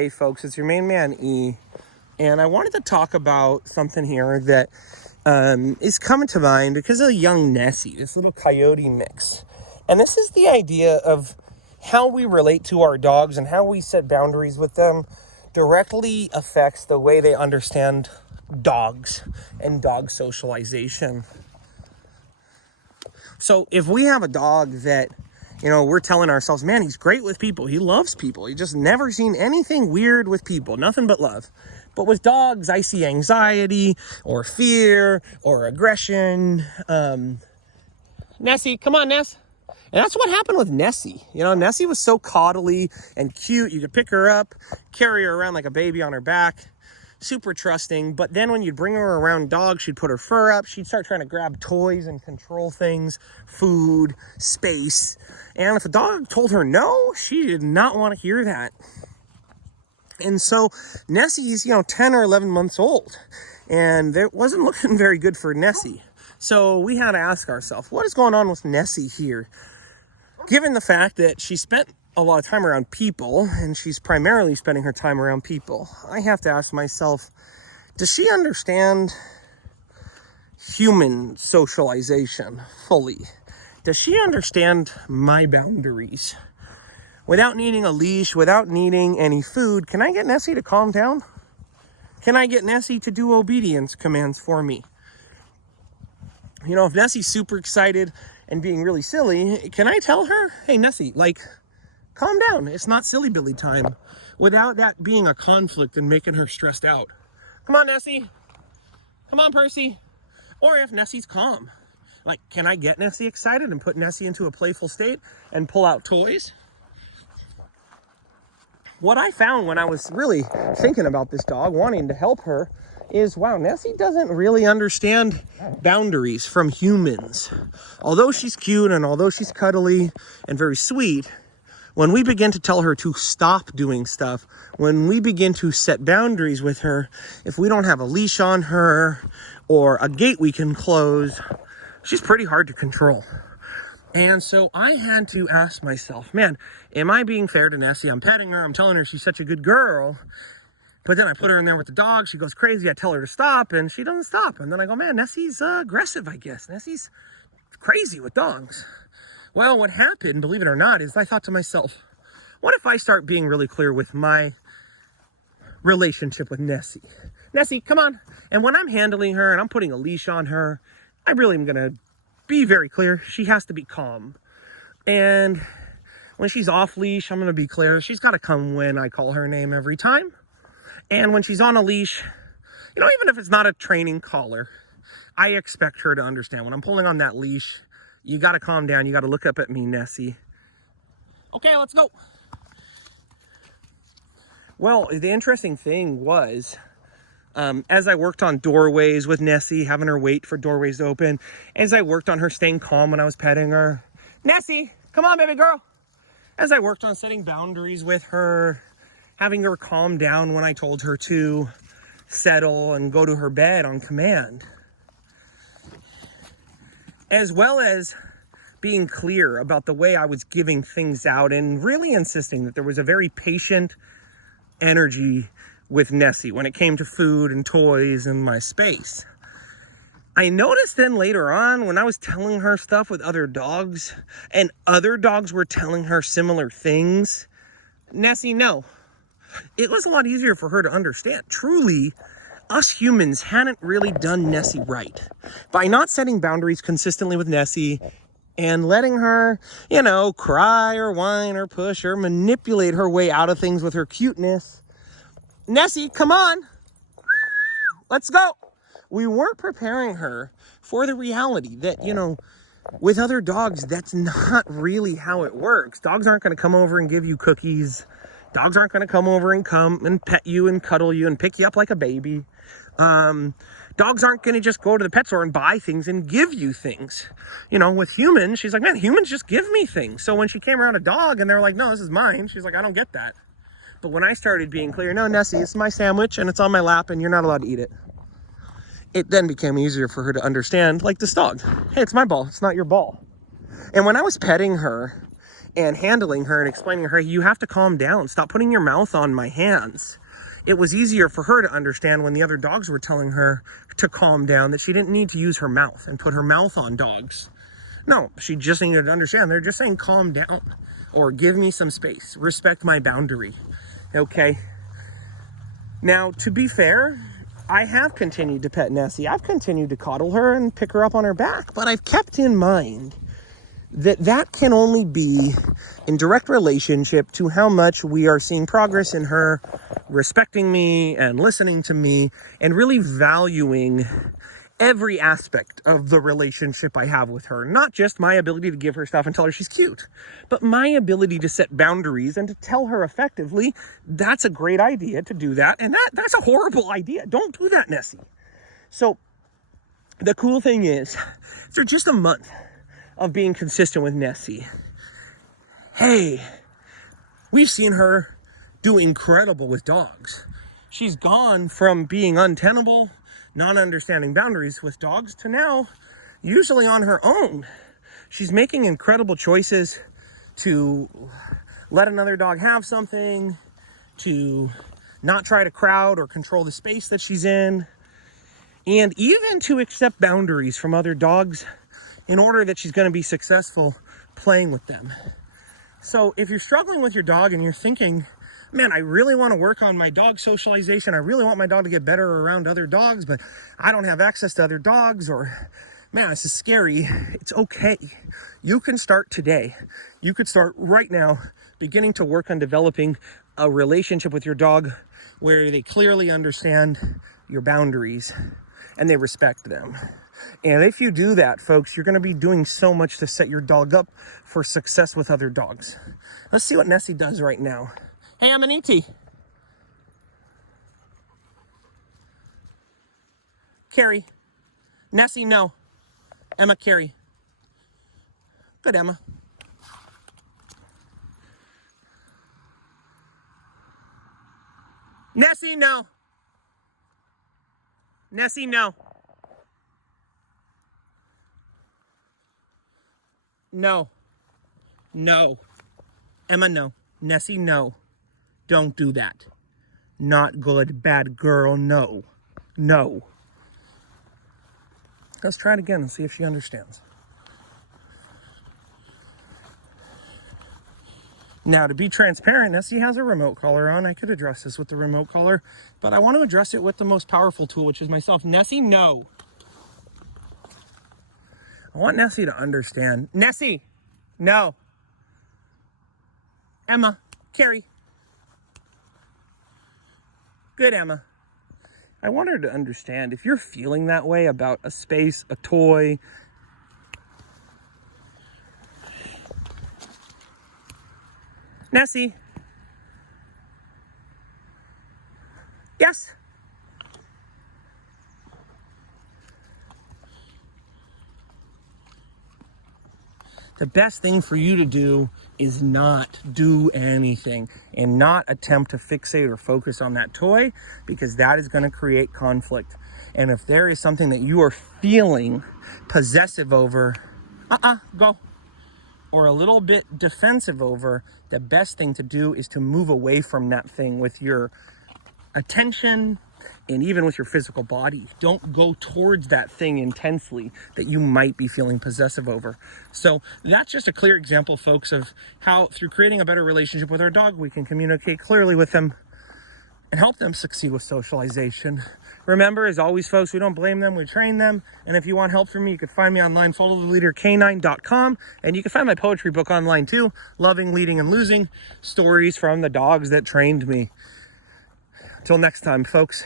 Hey folks, it's your main man E, and I wanted to talk about something here that is coming to mind because of young Nessie, this little coyote mix. And this is the idea of how we relate to our dogs and how we set boundaries with them directly affects the way they understand dogs and dog socialization. So if we have a dog that, we're telling ourselves, man, he's great with people. He loves people. He just never seen anything weird with people, nothing but love. But with dogs, I see anxiety or fear or aggression. Nessie, come on, Ness. And that's what happened with Nessie. Nessie was so coddly and cute. You could pick her up, carry her around like a baby on her back. Super trusting, but then when you'd bring her around dogs, she'd put her fur up, she'd start trying to grab toys and control things, food, space, and if a dog told her no, she did not want to hear that. And so Nessie's, 10 or 11 months old, and it wasn't looking very good for Nessie. So we had to ask ourselves, what is going on with Nessie here? Given the fact that she spent a lot of time around people, and she's primarily spending her time around people, I have to ask myself, does she understand human socialization fully? Does she understand my boundaries? Without needing a leash, without needing any food, can I get Nessie to calm down? Can I get Nessie to do obedience commands for me? If Nessie's super excited and being really silly, can I tell her, hey, Nessie, calm down. It's not silly Billy time, without that being a conflict and making her stressed out. Come on, Nessie. Come on, Percy. Or if Nessie's calm, can I get Nessie excited and put Nessie into a playful state and pull out toys? What I found when I was really thinking about this dog, wanting to help her, is, wow, Nessie doesn't really understand boundaries from humans. Although she's cute and although she's cuddly and very sweet, when we begin to tell her to stop doing stuff, when we begin to set boundaries with her, if we don't have a leash on her or a gate we can close, she's pretty hard to control. And so I had to ask myself, man, am I being fair to Nessie? I'm petting her, I'm telling her she's such a good girl, but then I put her in there with the dog, she goes crazy, I tell her to stop, and she doesn't stop. And then I go, man, Nessie's aggressive, I guess. Nessie's crazy with dogs. Well, what happened, believe it or not, is I thought to myself, what if I start being really clear with my relationship with Nessie? Nessie, come on. And when I'm handling her and I'm putting a leash on her, I really am going to be very clear. She has to be calm. And when she's off leash, I'm going to be clear. She's got to come when I call her name every time. And when she's on a leash, even if it's not a training collar, I expect her to understand. When I'm pulling on that leash, you got to calm down. You got to look up at me, Nessie. Okay, let's go. Well, the interesting thing was, as I worked on doorways with Nessie, having her wait for doorways to open, as I worked on her staying calm when I was petting her, Nessie, come on, baby girl. As I worked on setting boundaries with her, having her calm down when I told her to settle and go to her bed on command, as well as being clear about the way I was giving things out and really insisting that there was a very patient energy with Nessie when it came to food and toys and my space. I noticed then later on when I was telling her stuff with other dogs and other dogs were telling her similar things, Nessie, no. It was a lot easier for her to understand. Truly, us humans hadn't really done Nessie right. By not setting boundaries consistently with Nessie and letting her, cry or whine or push or manipulate her way out of things with her cuteness. Nessie, come on. Let's go. We weren't preparing her for the reality that, with other dogs, that's not really how it works. Dogs aren't going to come over and give you cookies. Dogs aren't going to come over and come and pet you and cuddle you and pick you up like a baby. Dogs aren't going to just go to the pet store and buy things and give you things. With humans, she's like, man, humans just give me things. So when she came around a dog and they're like, no, this is mine. She's like, I don't get that. But when I started being clear, no, Nessie, it's my sandwich and it's on my lap and you're not allowed to eat it. It then became easier for her to understand, like this dog. Hey, it's my ball. It's not your ball. And when I was petting her and handling her and explaining to her, you have to calm down. Stop putting your mouth on my hands. It was easier for her to understand when the other dogs were telling her to calm down, that she didn't need to use her mouth and put her mouth on dogs. No, she just needed to understand. They're just saying calm down or give me some space, respect my boundary. Okay. Now, to be fair, I have continued to pet Nessie. I've continued to coddle her and pick her up on her back, but I've kept in mind that can only be in direct relationship to how much we are seeing progress in her respecting me and listening to me and really valuing every aspect of the relationship I have with her. Not just my ability to give her stuff and tell her she's cute, but my ability to set boundaries and to tell her effectively, that's a great idea to do that. And that's a horrible idea. Don't do that, Nessie. So the cool thing is, after just a month of being consistent with Nessie, hey, we've seen her do incredible with dogs. She's gone from being untenable, not understanding boundaries with dogs, to now usually on her own. She's making incredible choices to let another dog have something, to not try to crowd or control the space that she's in, and even to accept boundaries from other dogs in order that she's going to be successful playing with them. So if you're struggling with your dog and you're thinking, man, I really want to work on my dog socialization, I really want my dog to get better around other dogs, but I don't have access to other dogs, or man, this is scary, it's okay. You can start today. You could start right now beginning to work on developing a relationship with your dog where they clearly understand your boundaries and they respect them. And if you do that, folks, you're going to be doing so much to set your dog up for success with other dogs. Let's see what Nessie does right now. Hey, I'm an E.T. Carrie. Nessie, no. Emma, Carrie. Good, Emma. Nessie, no. Nessie, no. No. No. Emma, no. Nessie, no. Don't do that. Not good, bad girl, no. No. Let's try it again and see if she understands. Now, to be transparent, Nessie has a remote collar on. I could address this with the remote collar, but I want to address it with the most powerful tool, which is myself. Nessie, no. I want Nessie to understand. Nessie, no. Emma, Carrie. Good, Emma. I want her to understand, if you're feeling that way about a space, a toy, Nessie. Yes. The best thing for you to do is not do anything and not attempt to fixate or focus on that toy, because that is going to create conflict. And if there is something that you are feeling possessive over, go. Or a little bit defensive over, the best thing to do is to move away from that thing with your attention and even with your physical body. Don't go towards that thing intensely that you might be feeling possessive over. So that's just a clear example, folks, of how through creating a better relationship with our dog, we can communicate clearly with them and help them succeed with socialization. Remember, as always, folks, we don't blame them, we train them. And if you want help from me, you can find me online, followtheleadercanine.com. And you can find my poetry book online too, Loving, Leading, and Losing, stories from the dogs that trained me. Until next time, folks.